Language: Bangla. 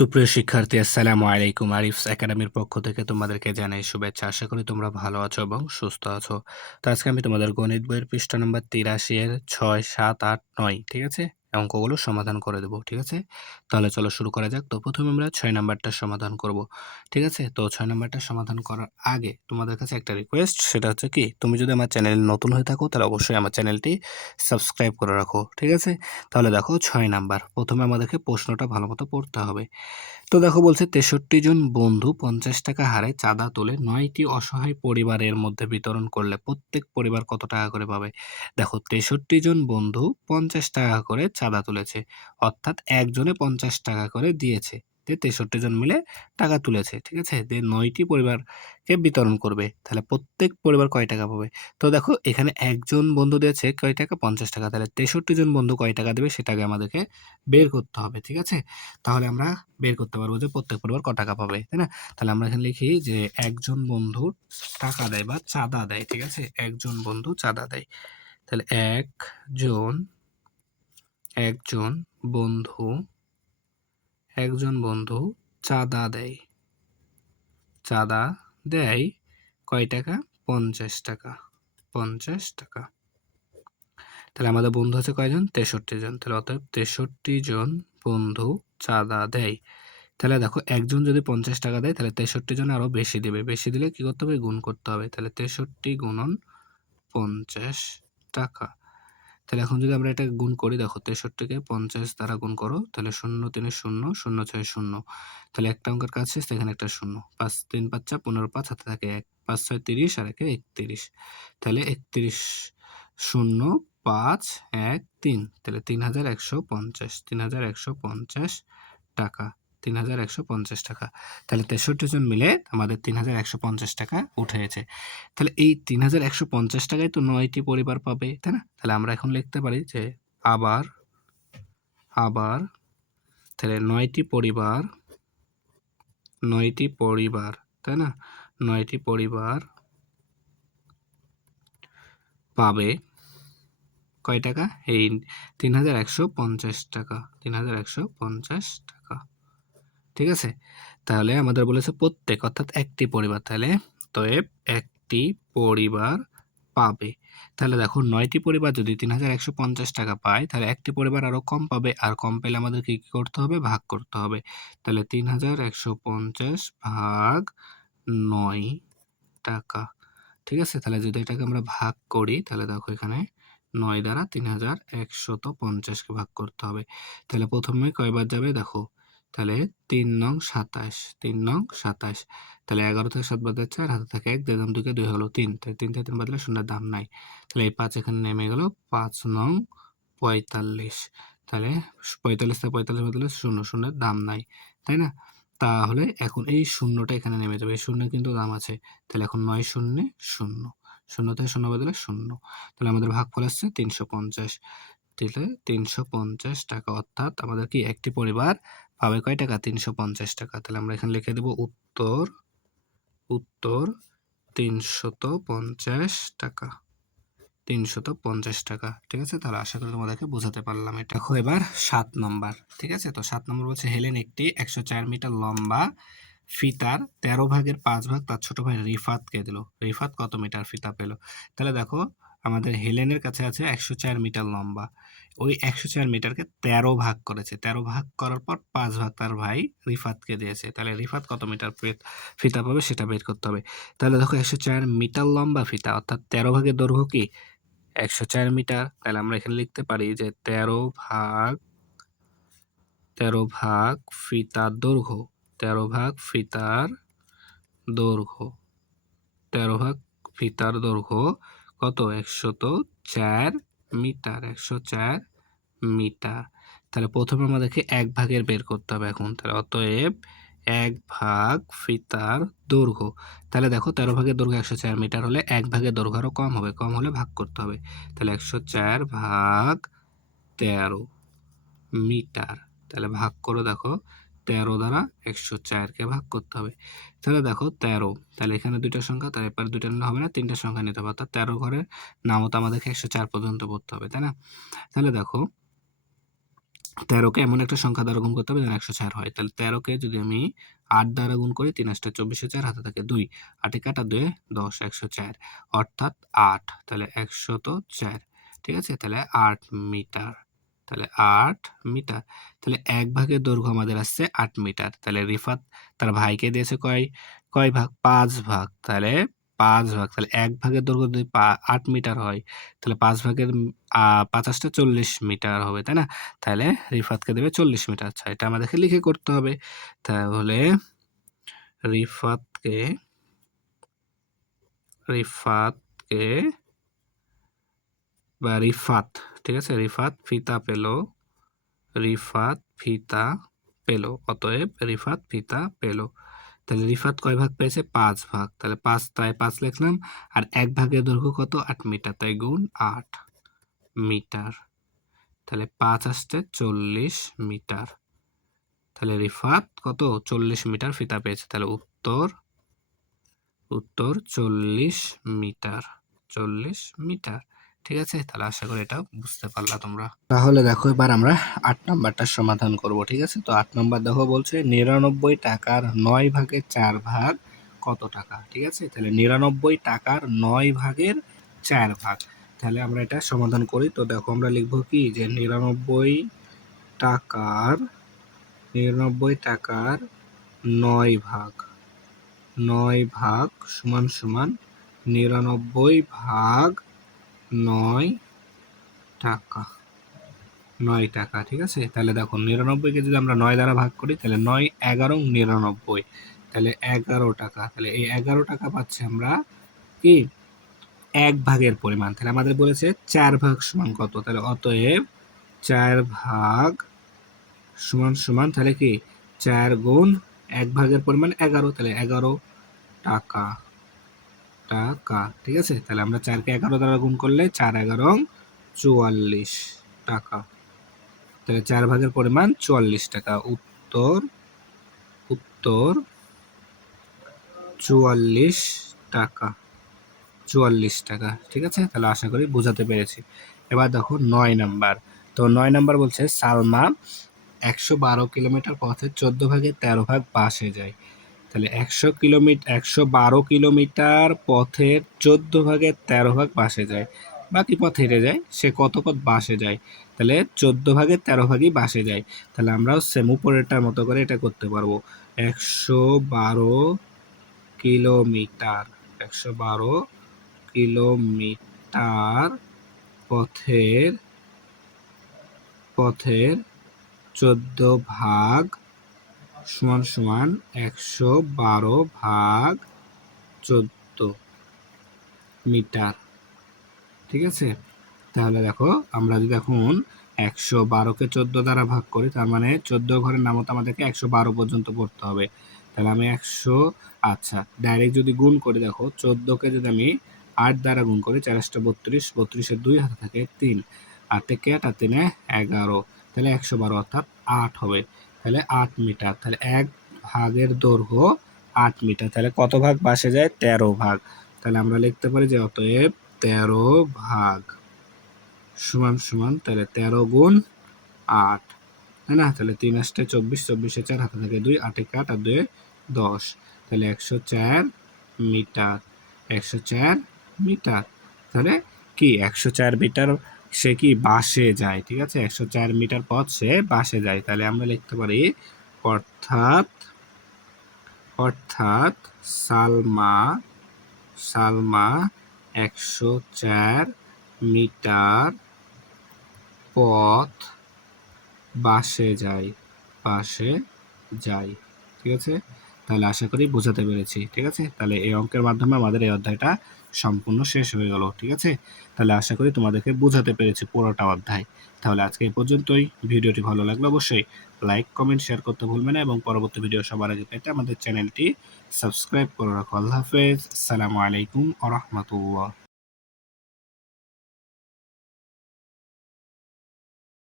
সুপ্রিয় শিক্ষার্থী, আসসালামু আলাইকুম। আরিফস একাডেমির পক্ষ থেকে তোমাদেরকে জানাই শুভেচ্ছা। আশা করি তোমরা ভালো আছো এবং সুস্থ আছো। তো আজকে আমি তোমাদের গণিত বইয়ের পৃষ্ঠা নম্বর 83 এর 6, 7, 8, 9, ঠিক আছে? অঙ্কগুলো সমাধান করে দেব, ঠিক আছে? তাহলে চলো শুরু করা যাক। তো প্রথমে আমরা 6 নাম্বারটা সমাধান করব, ঠিক আছে? তো 6 নাম্বারটা সমাধান করার আগে তোমাদের কাছে একটা রিকোয়েস্ট, সেটা হচ্ছে কি, তুমি যদি আমার চ্যানেলে নতুন হয়ে থাকো তাহলে অবশ্যই আমার চ্যানেলটি সাবস্ক্রাইব করে রাখো, ঠিক আছে? তাহলে দেখো 6 নাম্বার, প্রথমে আমাদেরকে প্রশ্নটা ভালোমতো পড়তে হবে। তো দেখো বলছে ৬৩ জন বন্ধু ৫০ টাকা হারে চাঁদা তুলে ৯টি অসহায় পরিবারের মধ্যে বিতরণ করলে প্রত্যেক পরিবার কত টাকা করে পাবে? দেখো ৬৩ জন বন্ধু ৫০ টাকা করে চাঁদা তুলেছে, অর্থাৎ একজনে ৫০ টাকা করে দিয়েছে, ৬৩ জন মিলে টাকা তুলেছে, ঠিক আছে? ৯টি পরিবারকে বিতরণ করবে, তাহলে প্রত্যেক পরিবার কয় টাকা পাবে? তো দেখো এখানে একজন বন্ধু দিয়েছে কয় টাকা, ৫০ টাকা, তাহলে ৬৩ জন বন্ধু কয় টাকা দেবে সেটাকে আমাদেরকে বের করতে হবে, ঠিক আছে? তাহলে আমরা বের করতে পারবো যে প্রত্যেক পরিবার ক টাকা পাবে, তাই না? তাহলে আমরা এখানে লিখি যে একজন বন্ধু টাকা দেয় বা চাঁদা দেয়, ঠিক আছে? একজন বন্ধু চাঁদা দেয়। তাহলে একজন একজন বন্ধু একজন বন্ধু চাঁদা দেয়। চাঁদা দেয় কয় টাকা? ৫০ টাকা। ৫০ টাকা। তাহলে আমাদের বন্ধু আছে কয়জন? ৬৩ জন। তাহলে অতএব ৬৩ জন বন্ধু চাঁদা দেয়। তাহলে দেখো একজন যদি ৫০ টাকা দেয় তাহলে ৬৩ জন আরো বেশি দিবে। বেশি দিলে কি করতে হবে? গুণ করতে হবে। তাহলে ৬৩ গুণন ৫০ টাকা। তাহলে এখন যদি আমরা এটা গুণ করি, দেখো ৬৩ কে ৫০ দ্বারা গুণ করো, তাহলে ০ ৩ শূন্য, ০ ৬ শূন্য। তাহলে একটা অঙ্কের কাজ শেষ, এখানে একটা শূন্য। ৫ ৩ ৫ ১৫ ৫ হাতে থাকে ১, ৫ ৬ ৩০ আর একে ৩১। তাহলে ৩১ ০ ৫ ১ ৩, তাহলে ৩,১৫০, ৩,১৫০ টাকা। ৩,১৫০ টাকা। তাহলে ৬৩ জন মিলে আমাদের ৩,১৫০ টাকা উঠেছে। তাহলে এই ৩,১৫০ টাকায় তো ৯টি পরিবার পাবে, তাই না? তাহলে আমরা এখন লিখতে পারি যে আবার আবার তাহলে ৯টি পরিবার, তাই না? ৯টি পরিবার পাবে কয় টাকা? এই ৩,১৫০ টাকা। ৩,১৫০ টাকা। ঠিক আছে? তাহলে আমাদের বলেছে প্রত্যেক, অর্থাৎ একটি পরিবার। তাহলে অতএব একটি পরিবার পাবে। তাহলে দেখো ৯টি পরিবার যদি ৩,১৫০ টাকা পায়, তাহলে একটি পরিবার আরো কম পাবে। আর কম পেলে আমাদেরকে কি করতে হবে? ভাগ করতে হবে। তাহলে ৩,১৫০ ভাগ ৯ টাকা। ঠিক আছে? তাহলে যদি এটাকে আমরা ভাগ করি, তাহলে দেখো এখানে ৯ দ্বারা ৩,১৫০ কে ভাগ করতে হবে। তাহলে প্রথমে কয়বার যাবে দেখো। তাহলে ৩ নং ২৭, ৩ নং ২৭। তাহলে ১১ থেকে ৭ বাদ যাচ্ছে, আর হাতে থাকে ১, ২ দাম ২ কে ২ হলো ৩। তাহলে ৩ থেকে ৩ বাদলে শূন্যের দাম নাই। তাহলে এই ৫ এখানে নেমে গেল। ৫ নং ৪৫। তাহলে ৪৫ থেকে ৪৫ বাদলে শূন্য, শূন্যের দাম নাই। তাই না? তাহলে এখন এই শূন্যটা এখানে নেমে যাবে। এই শূন্যের কিন্তু দাম আছে। তাহলে এখন ৯ শূন্যে ০। ০ থেকে ০ বাদলে ০। তাহলে আমাদের ভাগফল আসছে ৩৫০। তাহলে ৩৫০ টাকা, অর্থাৎ আমাদের কি একটি পরিবার পাবে কয় টাকা? ৩৫০ টাকা। তাহলে আমরা এখানে লিখে দেব উত্তর ৩৫০ টাকা। ৩৫০ টাকা। ঠিক আছে? তাহলে আশা করি তোমাদেরকে বোঝাতে পারলাম এটা। দেখো এবার ৭ নম্বর। ঠিক আছে? তো ৭ নম্বর বলছে হেলেন একটি ১০৪ মিটার লম্বা ফিতার ১৩ ভাগের ৫ ভাগ তার ছোট ভাই রিফাতকে দিল। রিফাত কত মিটার ফিতা পেল? তাহলে দেখো আমাদের হেলেনের কাছে আছে ১০৪ মিটার লম্বা। ওই ১০৪ মিটারকে ১৩ ভাগ করেছে। ১৩ ভাগ করার পর ৫ ভাগ তার ভাই রিফাতকে দিয়েছে। তাহলে রিফাত কত মিটার ফিতা পাবে সেটা বের করতে হবে। তাহলে দেখো ১০৪ মিটার লম্বা ফিতা, অর্থাৎ ১৩ ভাগের দৈর্ঘ্য কি? ১০৪ মিটার। তাহলে আমরা এখানে লিখতে পারি যে ১৩ ভাগ ফিতার দৈর্ঘ্য। ১৩ ভাগ ফিতার দৈর্ঘ্য। ১৩ ভাগ ফিতার দৈর্ঘ্য কত? ১০৪ মিটার। ১০৪ মিটার। তাহলে প্রথমে আমাদেরকে ১ ভাগের বের করতে হবে এখন। তাহলে অতএব ১ ভাগ ফিতার দৈর্ঘ্য। তাহলে দেখো ১৩ ভাগের দৈর্ঘ্য ১০৪ মিটার হলে ১ ভাগের দৈর্ঘ্য আরো কম হবে। কম হলে ভাগ করতে হবে। তাহলে ১০৪ ভাগ ১৩ মিটার। তাহলে ভাগ করে দেখো ১৩ দ্বারা ১০৪ কে ভাগ করতে হবে। তাহলে দেখো ১৩, তাহলে এখানে ২টা সংখ্যা, তার এপারে ২টা নিলে হবে না, ৩টা সংখ্যা নিতে হবে। অর্থাৎ ১৩ ঘরের নামও তো আমাদেরকে ১০৪ পর্যন্ত পড়তে হবে, তাই না? তাহলে দেখো 13কে এমন একটা সংখ্যা দ্বারা গুণ করতে হবে যেন 104 হয়। তাহলে 13কে যদি আমি 8 দ্বারা গুণ করি ৩ ৮ ২৪ 4 হাতে থাকে 2, ৮ এ কাটা 2 এ 10, 104 অর্থাৎ 8। তাহলে 104, ঠিক আছে? তাহলে 8 মিটার। তাহলে 8 মিটার। তাহলে ১ ভাগের দৈর্ঘ্য আমাদের আসছে 8 মিটার। তাহলে রিফাত তার ভাইকে দিয়েছে কয় ভাগ? ৫ ভাগ। তাহলে ৫ ভাগ। তাহলে ১ ভাগের দৈর্ঘ্য যদি 8 মিটার হয়, তাহলে ৫ ভাগের ৫ ৮ ৪০ মিটার হবে, তাই না? তাহলে রিফাতকে দেবে ৪০ মিটার। আচ্ছা, এটা আমাদেরকে লিখে করতে হবে। তাহলে রিফাতকে রিফাতকে বা রিফাত, ঠিক আছে? রিফাত ফিতা পেল, রিফাত ফিতা পেল। অতএব রিফাত ফিতা পেল। তাহলে রিফাত কয় ভাগ পেয়েছে? ৫ ভাগ। তাহলে ৫ তাই ৫ লিখলাম। আর ১ ভাগের দৈর্ঘ্য কত? ৮ মিটার। তাই গুণ ৮ মিটার। তাহলে ৫ আসছে ৪০ মিটার। তাহলে রিফাত কত? ৪০ মিটার ফিতা পেয়েছে। তাহলে উত্তর ৪০ মিটার। ৪০ মিটার। ঠিক আছে? তাহলে আশা করি এটা বুঝতে পারলা তোমরা। তাহলে দেখো এবার আমরা ৮ নাম্বারটার সমাধান করব। ঠিক আছে? তো ৮ নাম্বার দেখো বলছে ৯৯ টাকার ৯ ভাগের ৪ ভাগ কত টাকা? ঠিক আছে? তাহলে ৯৯ টাকার ৯ ভাগের ৪ ভাগ। তাহলে আমরা এটা সমাধান করি। তো দেখো আমরা লিখব কি যে ৯৯ টাকার ৯ ভাগ ৯ ভাগ সমান সমান ৯৯ ভাগ ৯ টাকা। ৯ টাকা, ঠিক আছে? তাহলে দেখো ৯৯ কে যদি আমরা ৯ দ্বারা ভাগ করি তাহলে ৯ 11 ৯৯, তাহলে 11 টাকা। তাহলে এই 11 টাকা পাচ্ছি আমরা কি ১ ভাগের পরিমাণ। তাহলে আমাদের বলেছে ৪ ভাগ সমান কত? তাহলে অতএব ৪ ভাগ সমান সমান তাহলে কি ৪ গুণ ১ ভাগের পরিমাণ ১১, তাহলে ১১ টাকা। টাকা, ঠিক আছে? তাহলে আমরা ৪ কে ১১ দ্বারা গুণ করলে ৪ ১১ ৪৪ টাকা। তাহলে ৪ ভাগের পরিমাণ ৪৪ টাকা। উত্তর ৪৪ টাকা। ৪৪ টাকা, ঠিক আছে? তাহলে আশা করি বোঝাতে পেরেছি। এবার দেখো ৯ নাম্বার। তো ৯ নাম্বার বলছে সালমা ১১২ কিলোমিটার পথে ১৪ ভাগের ১৩ ভাগ বাসে যায়। তাহলে ১১২ কিলোমিটার পথের ১৪ ভাগের ১৩ ভাগ বাসে যায়। বাকি পথ হেঁটে যায়, সে কত পথ বাসে যায়? তাহলে ১৪ ভাগের ১৩ ভাগই বাসে যায়। তাহলে আমরাও সেম উপরেরটার মতো করে এটা করতে পারবো। ১১২ কিলোমিটার ১১২ কিলোমিটার পথের ১৪ ভাগ সমান সমান ১১২ ভাগ ১৪ মিটার, ঠিক আছে? তাহলে দেখো আমরা যদি এখন ১১২কে ১৪ দ্বারা ভাগ করি, তার মানে ১৪ ঘরের নামত আমাদেরকে ১১২ পর্যন্ত পড়তে হবে। তাহলে আমি আচ্ছা ডাইরেক্ট যদি গুণ করি, দেখো ১৪কে যদি আমি ৮ দ্বারা গুণ করি ৪ ৮ ৩২, ৩২-এর ২ হাতে থাকে ৩, ৮ এ ৮ আর ৩ এ ১১, তাহলে ১১২ অর্থাৎ ৮ হবে। তাহলে ৮ মিটার। তাহলে ১ ভাগের দৈর্ঘ্য ৮ মিটার। তাহলে কত ভাগ বাসে যায়? ১৩ ভাগ। তাহলে আমরা লিখতে পারি যে অতএব ১৩ ভাগ সমান সমান তাহলে ১৩ গুণ ৮, তাই না? তাহলে ৩ ৮ ২৪, ২৪-এ ৪ হাতে থাকে ২, ৮ এ ৮ আর ২ এ ১০, তাহলে ১০৪ মিটার। ১০৪ মিটার। তাহলে কি ১০৪ মিটার সে কি বাসে যায়, ঠিক আছে? ১০৪ মিটার পথ সে বাসে যায়। তাহলে আমরা লিখতে পারি অর্থাৎ অর্থাৎ সালমা ১০৪ মিটার পথ বাসে যায়। ঠিক আছে? তাহলে আশা করি বোঝাতে পেরেছি। ঠিক আছে? তাহলে এই অঙ্কের মাধ্যমে আমাদের এই অধ্যায়টা সম্পূর্ণ শেষ হয়ে গেল। ঠিক আছে? তাহলে আশা করি তোমাদেরকে বোঝাতে পেরেছি পুরোটা অধ্যায়। তাহলে আজকে এই পর্যন্তই। ভিডিওটি ভালো লাগলে অবশ্যই লাইক, কমেন্ট, শেয়ার করতে ভুলবে না এবং পরবর্তী ভিডিও সবার আগে পেতে আমাদের চ্যানেলটি সাবস্ক্রাইব করে রাখো। আল্লাহ হাফেজ। আসসালামু আলাইকুম ওয়া রাহমাতুল্লাহ।